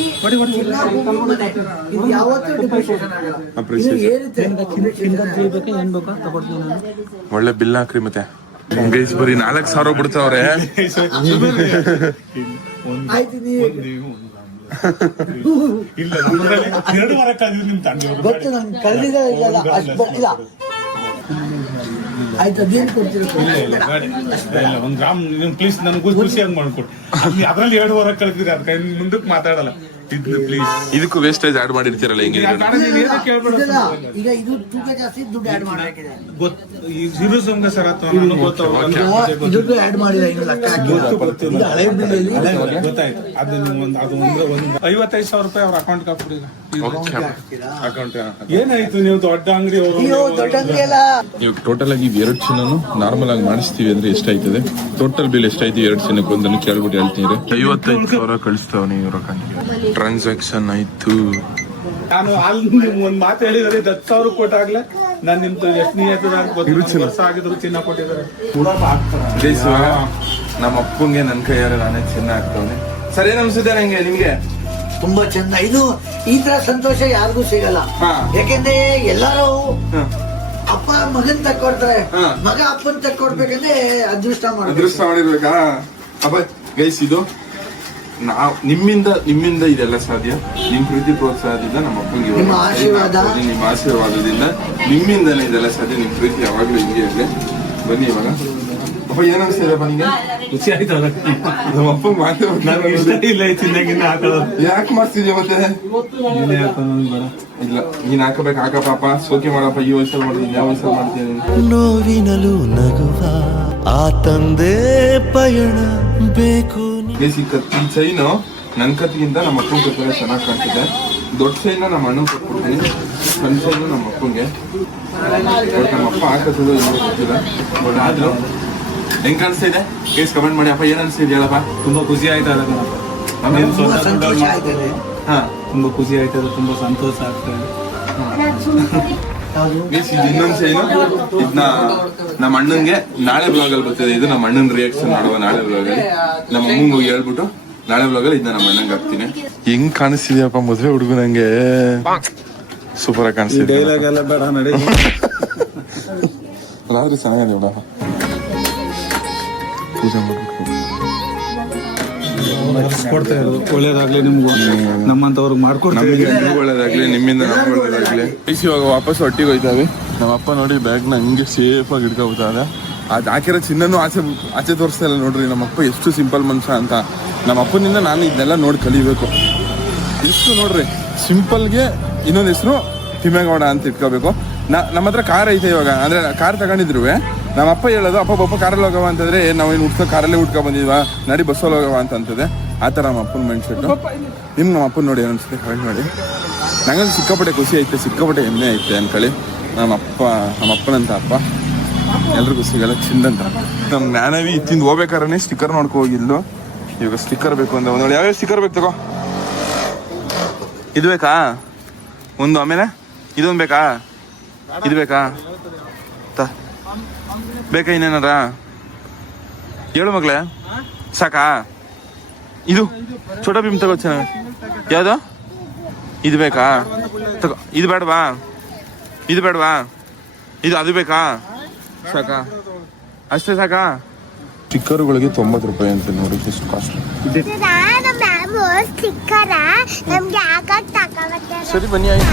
ಇದು ಯಾವತ್ತೂ ಡಿಪ್ರಿಸಿಯೇಷನ್ ಆಗಲ್ಲ. Appreciation. ಇದು ಏರುತ್ತೆ ಒಳ್ಳೆ ಬಿಲ್ ಹಾಕ್ರಿ ಮತ್ತೆ. ಗೈಸ್ ಬರೀ 4,000 ಬಿಡ್ತಾವ್ರೆ. ಆಯ್ತು ನೀವು ಇಲ್ಲ ನಮ್ಮದ್ರಲ್ಲಿ 2 ವಾರ ಕಳೆದಿದ್ದು ನಿಮ್ ತಂದೆಯವರು. ಗೊತ್ತು ನಂಗೆ ಕಳೆದಿದೆ. ಇಲ್ಲ ಇಲ್ಲ ಆಯ್ತು ಅದೇನು ಕೊಡ್ತೀರಿ? ಒಂದ್ ಗ್ರಾಮ್ ಪ್ಲೀಸ್ ನನಗೂ ಖುಷಿಯಾಗಿ ಮಾಡ್ಕೊಡಿ. ಅದ್ರಲ್ಲಿ 2 ವಾರ ಕಳೆದಿರಿ, ಅದಕ್ಕೆ ಮುಂದಕ್ಕೆ ಮಾತಾಡಲ್ಲ ಪ್ಲೀಸ್. ಇದಕ್ಕೂ ವೇಸ್ಟೇಜ್ ಆಡ್ ಮಾಡಿರ್ತೀರಲ್ಲ ಹಿಂಗೆ. ಇದೆಲ್ಲ ಈಗ ಇದು ತೂಕ ಜಾಸ್ತಿ ದುಡ್ಡು ಆಡ್ ಮಾಡಾಕಿದೆ. ಇರು ಸಂಘ ಸರ್ ಅಥವಾ ನನಗೆ ದುಡ್ಡು ಆಡ್ ಮಾಡಿಲ್ಲ, ಇನ್ನು ಲೆಕ್ಕ ಹಾಕಿಲ್ಲ. ಇದು ಹಳೆ ಬಿಲ್ ಅಲ್ಲಿ ಗೊತ್ತಾಯ್ತು. ಅದು ಒಂದು 55,000 ರೂಪಾಯಿ ಅವ್ರ ಅಕೌಂಟ್ಗೆ ಹಾಕ್ಬಿಡಿ. ಅಕೌಂಟ್ ಏನಾಯ್ತು ನೀವು ದೊಡ್ಡ ಅಂಗಡಿ ಅವರು? ಅಯ್ಯೋ ದೊಡ್ಡ ಅಂಗಡಿ ಅಲ್ಲ. ನೀವು ಟೋಟಲ್ ಆಗಿ 2 ಚಿನ್ನನು ನಾರ್ಮಲ್ ಆಗಿ ಮಾಡಿಸ್ತೀವಿ ಅಂದ್ರೆ ಎಷ್ಟಾಯ್ತದೆ? ಟೋಟಲ್ ಬಿಲ್ ಎಷ್ಟಾಯ್ತು 2 ಚಿನ್ನಕ್ಕೆ ಒಂದನ್ನು ಕೇಳ್ಬಿಟ್ಟು ಹೇಳ್ತೀನಿ. 55,000 ಕಳಿಸ್ತಾವ ನೀವು ರೊಕ್ಕ. ಟ್ರಾನ್ಸಾಕ್ಷನ್ ಆಯ್ತು. ನಾನು ಅಲ್ಲಿ ಒಂದ್ ಮಾತು ಹೇಳಿದ್ರೆ 10,000 ಕೊಟ್ಟಾಗ್ಲೇ ನಾನು ನಿಮ್ದು ಎಷ್ಟು ವರ್ಷ ಆಗಿದ್ರು ಚಿನ್ನ ಕೊಟ್ಟಿದ್ದಾರೆ. ನಮ್ಮ ಅಪ್ಪಂಗೆ ನನ್ನ ಕೈಯಾರ ನಾನೇ ಚಿನ್ನ ಹಾಕ್ತವನೆ. ಸರಿ ಅನ್ಸುತ್ತೆ ನಂಗೆ ನಿಮ್ಗೆ? ತುಂಬಾ ಚಂದ. ಇದು ಈ ತರ ಸಂತೋಷ ಯಾರಿಗೂ ಸಿಗಲ್ಲ. ಯಾಕೆಂದ್ರೆ ಎಲ್ಲಾರು ಅಪ್ಪ ಮಗನ್ ತಕ್ಕೊಡ್ತಾರೆ, ಮಗ ಅಪ್ಪನ್ ತಕ್ಕೊಡ್ಬೇಕಂದ್ರೆ ಅದೃಷ್ಟ ಮಾಡಿರ್ಬೇಕಾ? ಅಪ್ಪ ಗೈಸ್ ಇದು ನಿಮ್ಮಿಂದ ಇದೆಲ್ಲ ಸಾಧ್ಯ. ನಿಮ್ ಪ್ರೀತಿ ಪ್ರೋತ್ಸಾಹದಿಂದ ನಮ್ಮ ಅಪ್ಪಂಗೆ ನಿಮ್ಮ ಆಶೀರ್ವಾದ, ನಿಮ್ಮ ಆಶೀರ್ವಾದದಿಂದ ನಿಮ್ಮಿಂದನೇ ಇದೆಲ್ಲ ಸಾಧ್ಯ. ನಿಮ್ ಪ್ರೀತಿ ಯಾವಾಗ್ಲೂ ಹಿಂಗೆ ಇರಲಿ. ಬನ್ನಿ ಇವಾಗ. ಅಪ್ಪ ಏನ್ ಅನ್ಸ್ತಿದೆಪ್ಪ ನಿಂಗೆ? ಖುಷಿ ಆಯ್ತು. ನಮ್ಮ ಅಪ್ಪ ನನಗೆ ಇಷ್ಟ ಇಲ್ಲ ಚಿನ್ನಾಗಿನ್ನ ಹಾಕೋದು. ಯಾಕೆ ಮಾಡ್ತಿದ್ಯ ಮತ್ತೆ? ಇಲ್ಲ ನೀನ್ ಹಾಕಬೇಕು, ಹಾಕ ಪಾಪ ಸೋಕೆ ಮಾಡಪ್ಪ. ಈ ವಯಸ್ಸಲ್ಲಿ ಮಾಡ್ತೀನಿ, ಯಾವ ವಯಸ್ಸಲ್ಲಿ ಮಾಡ್ತೀನಿ? ನೋವಿನಲು ನಗುವ ಆ ತಂದೆ ಪಯಣ ಬೇಕು. ಈ ಚೈನು ನನ್ನ ಕತ್ತಿಗಿಂತ ನಮ್ಮ ಅಪ್ಪನ ಕತ್ತಿಗೆ ಚೆನ್ನಾಗಿ ಕಾಣಿಸುತ್ತೆ. ದೊಡ್ಡ ಸೈನ ನಮ್ಮ ಅಣ್ಣನ ಕೊಟ್ಬಿಡ್ತೀನಿ, ಸಣ್ಣ ಸೈನು ನಮ್ಮ ಅಪ್ಪಂಗೆ. ಬಟ್ ನಮ್ಮ ಅಪ್ಪ ಹಾಕೋದು ಇನ್ನೂ ಗೊತ್ತಿಲ್ಲ. ಬಟ್ ಆದ್ರೂ ಹೆಂಗ್ ಕಾಣಿಸ್ತಾ ಇದೆ ಕೇಸ್ ಕಮೆಂಟ್ ಮಾಡಿ. ಅಪ್ಪ ಏನ್ ಅನ್ಸ್ತಿದೆ ಹೇಳಪ್ಪ? ತುಂಬಾ ಖುಷಿ ಆಯ್ತದ ತುಂಬಾ ಸಂತೋಷ ಆಯ್ತದೆ. ಹಾ ತುಂಬಾ ಖುಷಿ ಆಯ್ತದೆ, ತುಂಬಾ ಸಂತೋಷ ಆಗ್ತಾ ಇದೆ. ಗೈಸ್, ಇದು ಇನ್ನೊಂದ್ ಸೈನು. ಇದನ್ನ ನಮ್ಮ ಅಣ್ಣನ್ಗೆ ನಾಳೆ ಬ್ಲಾಗ್ ಅಲ್ಲಿ ಬರ್ತದೆ. ಇದು ನಮ್ಮ ಅಣ್ಣನ ರಿಯಾಕ್ಷನ್ ಮಾಡುವ ನಾಳೆ ಬ್ಲಾಗ್ ಅಲ್ಲಿ. ನಮ್ಮ ಅಮ್ಮಂಗೆ ಹೋಗಿ ಹೇಳ್ಬಿಟ್ಟು ನಾಳೆ ಬ್ಲಾಗ್ ಅಲ್ಲಿ ಇದನ್ನ ನಮ್ಮ ಅಣ್ಣಂಗೆ ಹಾಕ್ತೀನಿ. ಹೆಂಗ್ ಕಾಣಿಸ್ತಿದ್ಯಪ್ಪ ಮದ್ವೆ ಹುಡುಗನಂಗೆ? ಸೂಪರ್ ಆಗಿ ಕಾಣಿಸ್ತಿದೆ. ಡೈಲಾಗ್ ಎಲ್ಲ ಬೇಡ ನಡಿ. ರಾತ್ರಿ ಚೆನ್ನಾಗಿದೆ ಬಿಡ. ಪೂಜೆ ಮಾಡ್ಬೇಕು. ಕೊಡ್ತಾ ಇರೋದು ಒಳ್ಳೇದಾಗ್ಲಿ ನಿಮ್ಗೂ, ನಮ್ಮಂತವ್ರಿಗೆ ಮಾಡ್ಕೊಡ್ತೀವಿ. ನಮಗೆ ಒಳ್ಳೇದಾಗ್ಲಿ, ನಿಮ್ಮಿಂದ ನಮ್ಗೆ ಒಳ್ಳೇದಾಗ್ಲಿ. ಇವಾಗ ವಾಪಸ್ ಒಟ್ಟಿಗೆ ಹೋಯ್ತಾವೆ. ನಮ್ಮ ಅಪ್ಪ ನೋಡಿ ಬ್ಯಾಗ್ನ ಹಂಗೆ ಸೇಫ್ ಆಗಿ ಇಟ್ಕೊಬಿಟ್ಟಾಗ. ಅದು ಹಾಕಿರೋ ಚಿನ್ನನೂ ಆಚೆ ತೋರಿಸ್ತಾ ಇಲ್ಲ ನೋಡ್ರಿ. ನಮ್ಮ ಅಪ್ಪ ಎಷ್ಟು ಸಿಂಪಲ್ ಮನುಷ್ಯ ಅಂತ. ನಮ್ಮ ಅಪ್ಪನಿಂದ ನಾನು ಇದನ್ನೆಲ್ಲ ನೋಡಿ ಕಲಿಬೇಕು. ಇಷ್ಟು ನೋಡ್ರಿ, ಸಿಂಪಲ್ಗೆ ಇನ್ನೊಂದು ಹೆಸರು ತಿಮ್ಮೇಗೌಡ ಅಂತ ಇಟ್ಕೋಬೇಕು. ನಮ್ಮ ಹತ್ರ ಕಾರ್ ಐತೆ ಇವಾಗ. ಅಂದ್ರೆ ಕಾರ್ ತಗೊಂಡಿದ್ರು ನಮ್ಮ ಅಪ್ಪ ಹೇಳೋದು, ಅಪ್ಪ ಕಾರಲ್ಲಿ ಹೋಗವ ಅಂತಂದ್ರೆ ನಾವೇನು ಕಾರಲ್ಲೇ ಉಟ್ಕೊ ಬಂದಿದ್ವಾ, ನಡಿ ಬಸ್ಸಲ್ಲಿ ಹೋಗವ ಅಂತಂತದೆ. ಆ ಥರ ನಮ್ಮ ಅಪ್ಪನ ಮೈಂಡ್ ಸೆಟ್ಟು. ಇನ್ನು ನಮ್ಮ ಅಪ್ಪನ ನೋಡಿ ಅನಿಸುತ್ತೆ, ಕರೆಕ್ಟ್ ಮಾಡಿ. ನಂಗಂದು ಸಿಕ್ಕಾಪಟ್ಟೆ ಖುಷಿ ಐತೆ, ಸಿಕ್ಕಾಪಟ್ಟೆ ಹೆಮ್ಮೆ ಐತೆ ಅನ್ಕೊಳ್ಳಿ. ನಮ್ಮ ಅಪ್ಪನಂತ ಅಪ್ಪ ಎಲ್ರಿಗೂ ಸಿಗಲ್ಲ ಚಿಂದಂತ. ನಮ್ಮ ಜ್ಞಾನವಿ ಇತ್ತಿಂದ ಹೋಗ್ಬೇಕಾದ್ರೆ ಸ್ಟಿಕ್ಕರ್ ನೋಡ್ಕೊ ಹೋಗಿದ್ದು. ಇವಾಗ ಸ್ಟಿಕ್ಕರ್ ಬೇಕು ಅಂತ ಒಂದು ಯಾವ್ಯಾವ ಸ್ಟಿಕ್ಕರ್ ಬೇಕು ತಗೋ. ಇದು ಬೇಕಾ ಒಂದು, ಆಮೇಲೆ ಇದೊಂದು ಬೇಕಾ, ಇದು ಬೇಕಾ ಬೇಕಾ ಇನ್ನೇನಾರ ಹೇಳು ಮಗಳೇ, ಸಾಕಾ? ಇದು ಛೋಟಾ ಭೀಮ್ ತಗೋ ಚೆನ್ನಾಗಿ. ಯಾವುದು ಇದು ಬೇಕಾ ತಗೋ. ಇದು ಬೇಡವಾ, ಇದು ಬೇಡವಾ, ಅದು ಬೇಕಾ? ಸಾಕಾ? ಅಷ್ಟೇ ಸಾಕಾ? ಸ್ಟಿಕ್ಕರ್ಗಳಿಗೆ 90 ರೂಪಾಯಿ ಅಂತ ನೋಡಿ, ಎಷ್ಟು ಕಾಸ್ಟ್ಲಿ. ಸರಿ ಬನ್ನಿ ಆಯ್ತು.